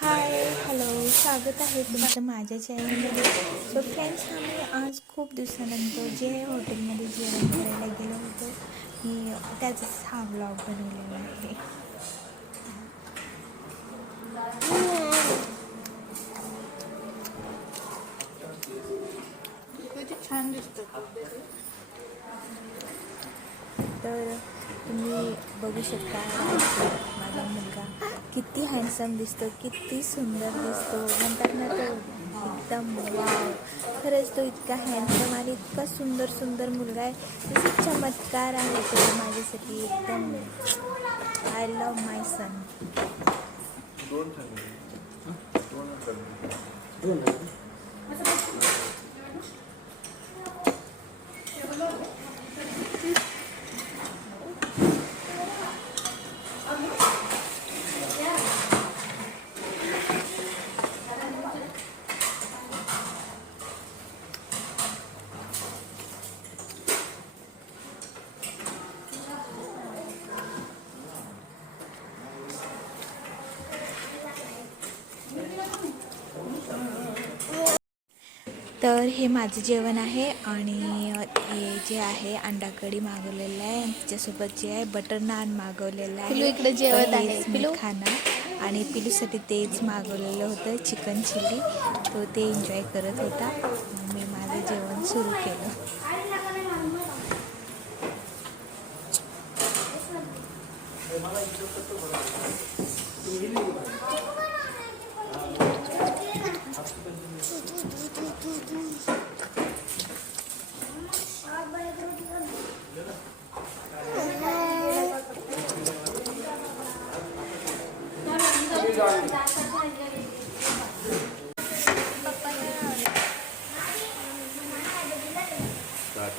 Hi hello स्वागत आहे तुमचं माझ्या चॅनलमध्ये. सो फ्रेंड्स, आम्ही आज खूप दिवसानंतर जे हॉटेलमध्ये जेवण करायला गेलो होतो मी त्याचाच हा ब्लॉग बनवलेला आहे. किती छान दिसतं. तर तुम्ही बघू शकता माझा मुलगा किती हँडसम दिसतो, किती सुंदर दिसतो. नंतर ना तो एकदम वाव, खरंच तो इतका हँडसम आणि इतका सुंदर सुंदर मुलगा आहे. जसं चमत्कार आहे तो माझ्यासाठी एकदम. I love my son. तर हे माझं जेवण आहे आणि हे जे आहे अंडा कढी मागवलेलं आहे आणि त्याच्यासोबत जे आहे बटर नान मागवलेलं आहे. पिलू इकडे जेवत आहे. हेच मी पिलू खाणार आणि पिलूसाठी तेच मागवलेलं होतं चिकन चिली. तो ते एन्जॉय करत होता. मी माझं जेवण सुरू केलं.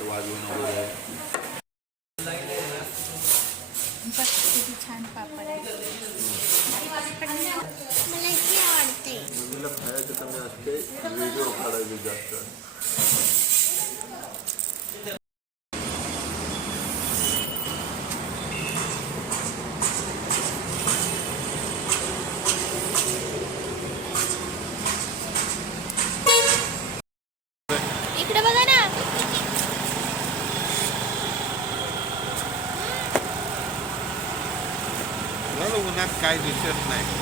वाजवून वगैरे किती छान पापड आहे. मला ही आवडते. मुलीला खायचं कमी असते, व्हिडिओ काढायचे जास्त. इकडे बघा ना. उन्हात काय दिसत नाही.